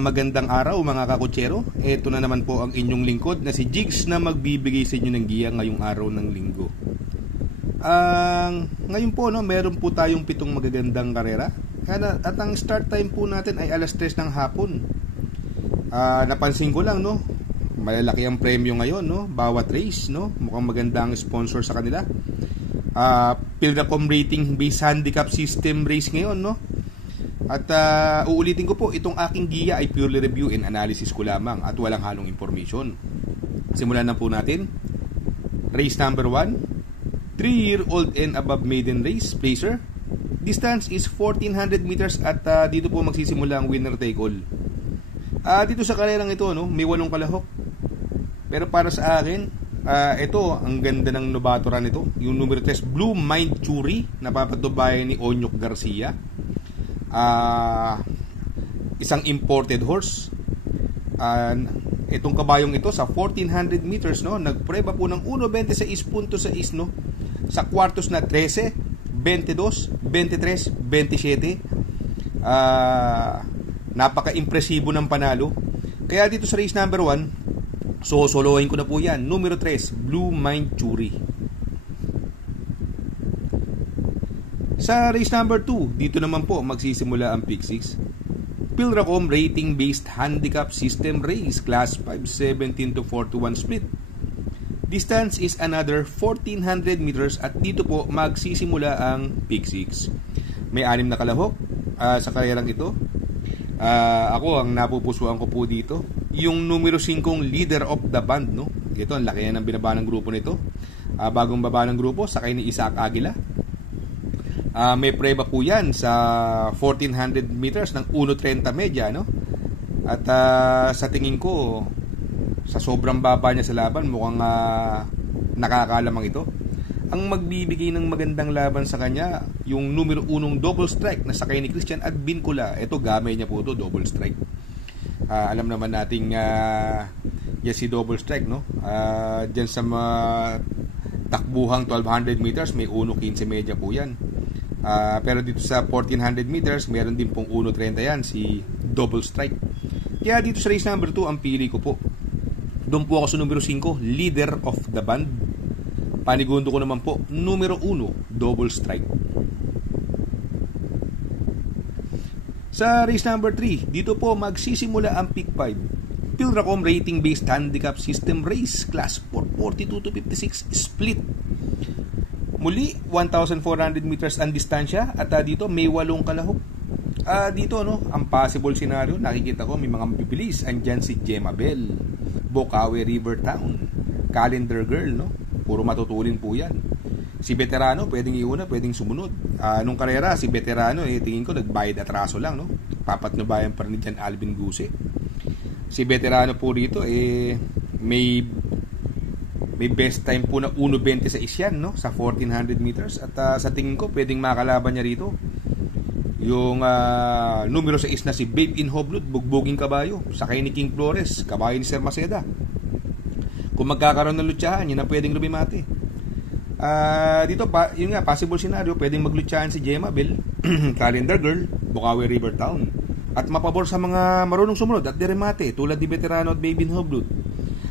Magandang araw mga kakutsero. Ito na naman po ang inyong lingkod na si Jigs na magbibigay sa inyo ng giya ngayong araw ng linggo. Ngayon po meron po tayong 7 magagandang karera. At ang start time po natin ay alas 3 ng hapon. Napansin ko lang malalaki ang premyo ngayon bawat race mukhang magandang sponsor sa kanila. Pilracom rating based handicap system race ngayon At uulitin ko po, itong aking giya ay purely review and analysis ko lamang at walang halong information. Simulan na po natin. Race number 1, 3-year-old and above maiden race, Placer. Distance is 1400 meters at dito po magsisimula ang winner take all. Dito sa karerang ito, may 8 kalahok. Pero para sa akin, ito, ang ganda ng nobatoran nito. Yung numero 3, Blue Mind Churi, napapatubayan ni Onyok Garcia. Isang imported horse. Itong kabayong ito sa 1400 meters nagpreba po ng 1.26.6 sa kwartos na 13, 22, 23, 27. Napaka-impresibo ng panalo. Kaya dito sa race number 1, sosolohin ko na po yan. Numero 3, Blue Mind Churi. Sa race number 2, dito naman po magsisimula ang pick 6. Pilracom rating based handicap system race, class 5, 17 to 41 split. Distance is another 1400 meters at dito po magsisimula ang pick 6. May 6 na kalahok sa karerang ito. Ako, ang napupusuan ko po dito, yung numero 5 leader of the band. Ito, ang laki ng binaba ng grupo nito. Bagong baba ng grupo, sakay ni Isaac Aguila. May preba po yan sa 1400 meters ng 1.30 medya At sa tingin ko, sa sobrang baba niya sa laban, mukhang nakakalamang ito. Ang magbibigay ng magandang laban sa kanya, yung numero 1 double strike na sakay ni Christian Advincula. Ito, gamay niya po ito, double strike. Alam naman nating yes, si double strike dyan sa takbuhang 1200 meters, may 1.15 medya po yan. Pero dito sa 1400 meters, meron din pong 1.30 yan, si double strike. Kaya dito sa race number 2, ang pili ko po, doon po ako sa numero 5, leader of the band. Panigundo ko naman po, numero 1, double strike. Sa race number 3, dito po magsisimula ang pick 5. Pilracom rating based handicap system race, class 442 to 56 split. Muli, 1,400 meters ang distansya at dito may 8 kalahok. Dito ang possible scenario, nakikita ko may mga mabibilis. Andyan si Gemma Bell, Bocaue River Town, Calendar Girl, puro matutulin po yan. Si Veterano, pwedeng iuna, pwedeng sumunod. Nung karera, si Veterano, tingin ko nagbayad atraso lang, Papatnubayan pa rin ni Jan Alvin Guse. Si Veterano po rito, may best time po na 1.26 yan sa 1400 meters at sa tingin ko pwedeng makalaban niya rito yung numero 6 na si Babe in Hoblot, bugbuging kabayo, sakay ni King Flores, kabayo ni Sir Maceda. Kung magkakaroon ng lutsahan, yun ang pwedeng lumimate. Dito pa, yun nga, possible scenario, pwedeng maglutsahan si Gemma Bell, Calendar Girl, Bocaue River Town, at mapabor sa mga marunong sumunod at diremate tulad ni Veterano at Babe in Hoblot.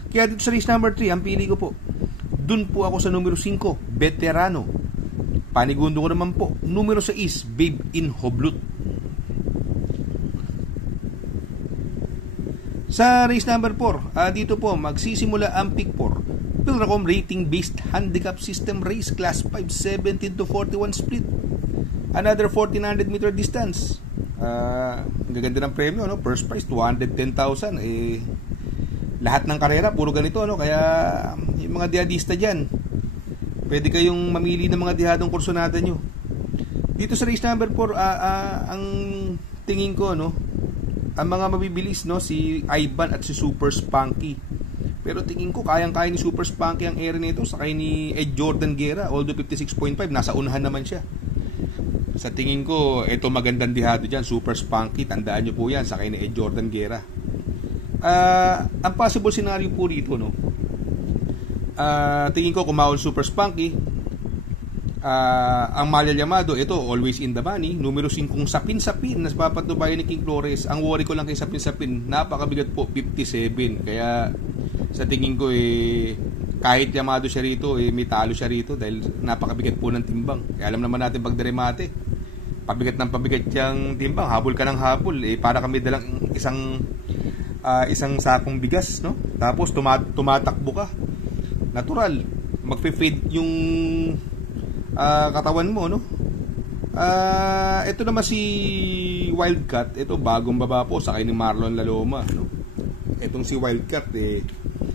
Kaya dito sa race number 3, ang pili ko po, dun po ako sa numero 5, Veterano. Panigundo ko naman po, numero 6, Babe in Hoblot. Sa race number 4, dito po magsisimula ang pick 4. Pilracom rating based handicap system race, class 5, 17 to 41 split. Another 1400 meter distance. Ang gaganda ng premyo, first prize 210,000. Lahat ng karera puro ganito kaya yung mga diyadista diyan, pwede kayong mamili ng mga dihadong kursonada nyo. Dito sa race number 4, ang tingin ko ang mga mabibilis si Ivan at si Super Spunky. Pero tingin ko kayang-kaya ni Super Spunky ang area nito, sakay ni Ed Jordan Guerra, although 56.5, nasa unahan naman siya. Sa tingin ko, ito magandang dihado dyan, Super Spunky, tandaan nyo po yan, sakay ni Ed Jordan Guerra. Ang possible scenario po dito tingin ko kumawal Super Spunky, Ang Malia Llamado, ito, always in the money. Numero 5, Sapin-Sapin, na papatubayan ni King Flores. Ang worry ko lang kay Sapin-Sapin, napakabigat po, 57. Kaya sa tingin ko, kahit Llamado siya rito, may talo siya rito dahil napakabigat po ng timbang. Kaya alam naman natin pag deremate, pabigat ng pabigat yung timbang, habol ka ng habol. Para kami dalang isang sakong bigas, no? Tapos tumatakbo ka. Natural, magfe-fade yung katawan mo, no? Ito naman si Wildcat, ito bagong baba po sakay ni Marlon Laloma, no? Itong si Wildcat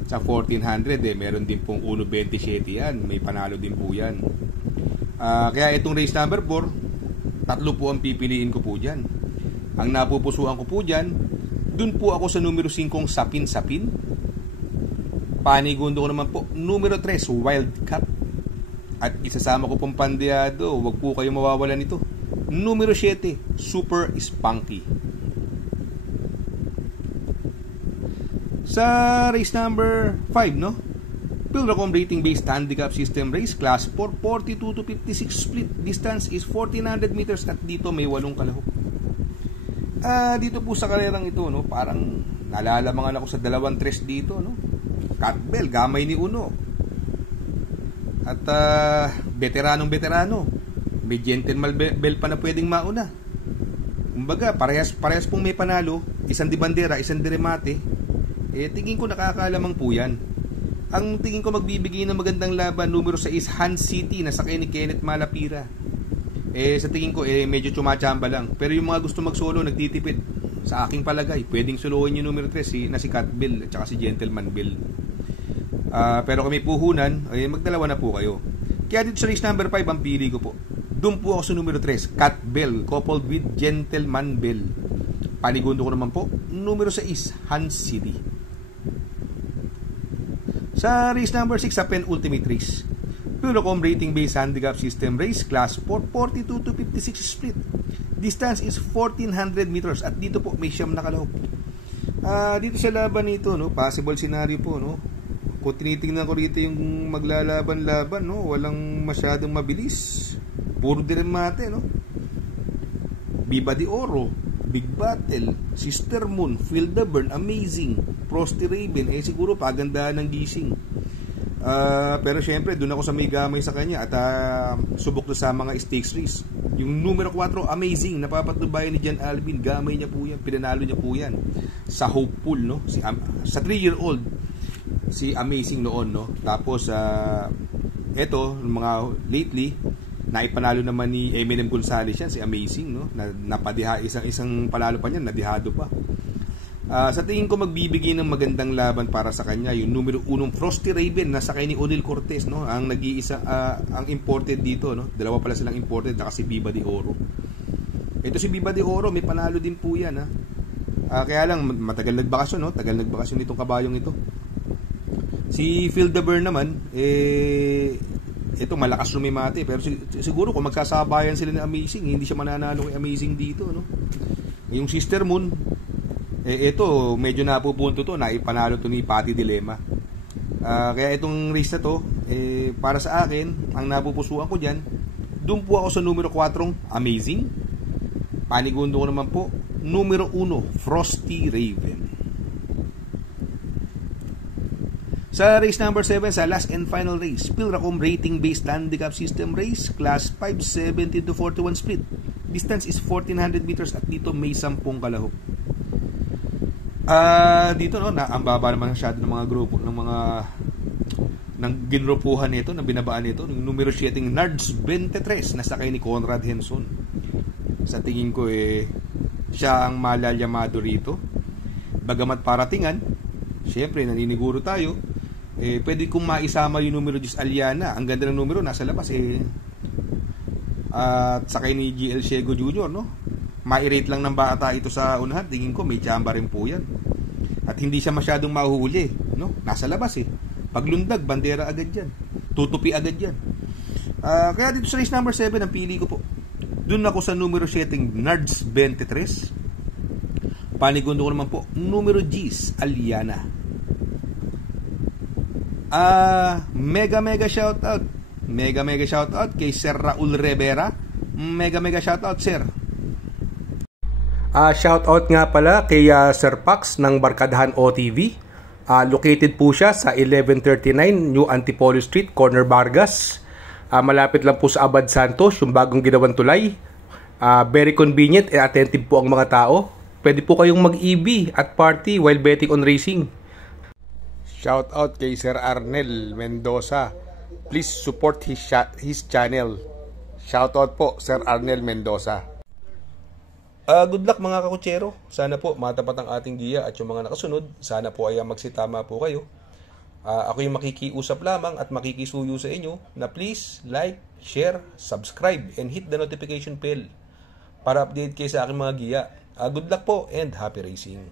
sa 1400 meron din pong 1.27 yan, may panalo din po yan. Kaya itong race number 4, tatlo po ang pipiliin ko po diyan. Ang napupusuan ko po diyan, dun po ako sa numero 5 Sapin-Sapin. Panigundo ko naman po numero 3 Wildcat. At isasama ko pong pandeado, wag po kayo mawawalan nito. Numero 7, Super Spunky. Sa race number 5, no? Pilracom rating based handicap system race, class 4, 42 to 56 split. Distance is 1400 meters at dito may 8 kalahok. Dito po sa karerang ito, no? Parang nalalamangan ako sa 2-3 dito, no? Catbell, gamay ni Uno. At veteranong-veterano. May gentleman bell pa na pwedeng mauna. Kumbaga, parehas pong may panalo. Isang di bandera, isang di remate. Tingin ko nakakalamang po yan. Ang tingin ko magbibigay ng magandang laban, numero 6, Hans City, na sakay ni Kenneth Malapira. Sa tingin ko, medyo tsumachamba lang. Pero yung mga gusto mag-solo, nagtitipid. Sa aking palagay, pwedeng solohin yung numero 3 na si Catbell at saka si Gentleman Bell. Pero kami puhunan, magdalawa na po kayo. Kaya dito sa race number 5, ang pili ko po, doon po ako sa numero 3, Cat Bell, coupled with Gentleman Bell. Panigundo ko naman po, numero 6, Hans City. Sa race number 6, sa penultimate race, Pilracom rating based handicap system race, class 4, 42 to 56 split. Distance is 1400 meters at dito po may siyam na kalahok. Dito sa laban nito, no, possible scenario po, no. Kung tinitingnan ko rito yung maglalaban-laban, no, walang masyadong mabilis. Puro diremate, no. Viva de Oro, Big Battle, Sister Moon, Feel the Burn, Amazing, Frosty Raven, siguro pagandahan ng gising. Pero syempre, doon ako sa may gamay sa kanya at subok na sa mga stakes race. Yung numero 4, Amazing, napapatubayan ni Jan Alvin, gamay niya po yan, pinanalo niya po yan sa Hopeful, no. Sa 3-year-old si Amazing noon, no. Tapos eto mga lately naipanalo naman ni Eminem Gonzalez yan, si Amazing, no, na napadiha isang panalo pa niyan, nadihado pa. Sa tingin ko magbibigay ng magandang laban para sa kanya yung numero 1 Frosty Raven na sakay ni O'Neil Cortez, no, ang nag-iisa ang imported dito, no. Dalawa pala silang imported at si Viva de Oro. Ito si Viva de Oro, may panalo din po yan, ha. Kaya lang matagal nagbakasyon, no, tagal nagbakasyon itong kabayong ito. Si Phil the Burn naman, ito malakas lumimate, pero siguro kung magsasabayan sila ni Amazing, hindi siya mananalo kay Amazing dito, no. Yung Sister Moon, ito medyo napupunto to, naipanalo to ni Patty Dilemma. Kaya itong race na to, para sa akin, ang napupusuan ko diyan, doon po ako sa numero 4, Amazing. Panigundo ko naman po, numero 1, Frosty Raven. Sa race number 7, sa last and final race, Pilracom rating based handicap system race, class 5, 70 to 41 split. Distance is 1400 meters at dito may 10 kalahok. Dito, no, ang baba naman masyado ng mga grupo ng mga ng ginrupuhan nito, ng binabaan nito, yung numero 7 Nards 23 na sakay ni Conrad Henson. Sa tingin ko siya ang malalyamado rito. Bagamat paratingan, syempre naniniguro tayo, pwede kong maisama yung numero 10 Aliana. Ang ganda ng numero, nasa labas at sakay ni GL Ciego Jr., no. Ma-rate lang ng bata ito sa unahan, tingin ko may tsamba rin po yan. At hindi siya masyadong mahuhuli, no. Nasa labas paglundag, bandera agad yan, tutupi agad yan. Kaya dito sa race number 7, ang pili ko po, doon ako sa numero 7 Nards 23. Panigundo ko naman po, numero 10 Aliana. Mega shoutout Mega shoutout kay Sir Raul Rivera. Mega shoutout, sir. Shoutout nga pala kay Sir Pax ng Barkadahan OTV. Located po siya sa 1139 New Antipolo Street, Corner Vargas. Malapit lang po sa Abad Santos, yung bagong ginawang tulay. Very convenient and attentive po ang mga tao. Pwede po kayong mag-EB at party while betting on racing. Shoutout kay Sir Arnel Mendoza. Please support his channel. Shoutout po, Sir Arnel Mendoza. Good luck mga kakutsero. Sana po matapat ang ating giya at yung mga nakasunod. Sana po ay magsitama po kayo. Ako yung makikiusap lamang at makikisuyo sa inyo na please like, share, subscribe, and hit the notification bell para update kayo sa aking mga giya. Good luck po and happy racing.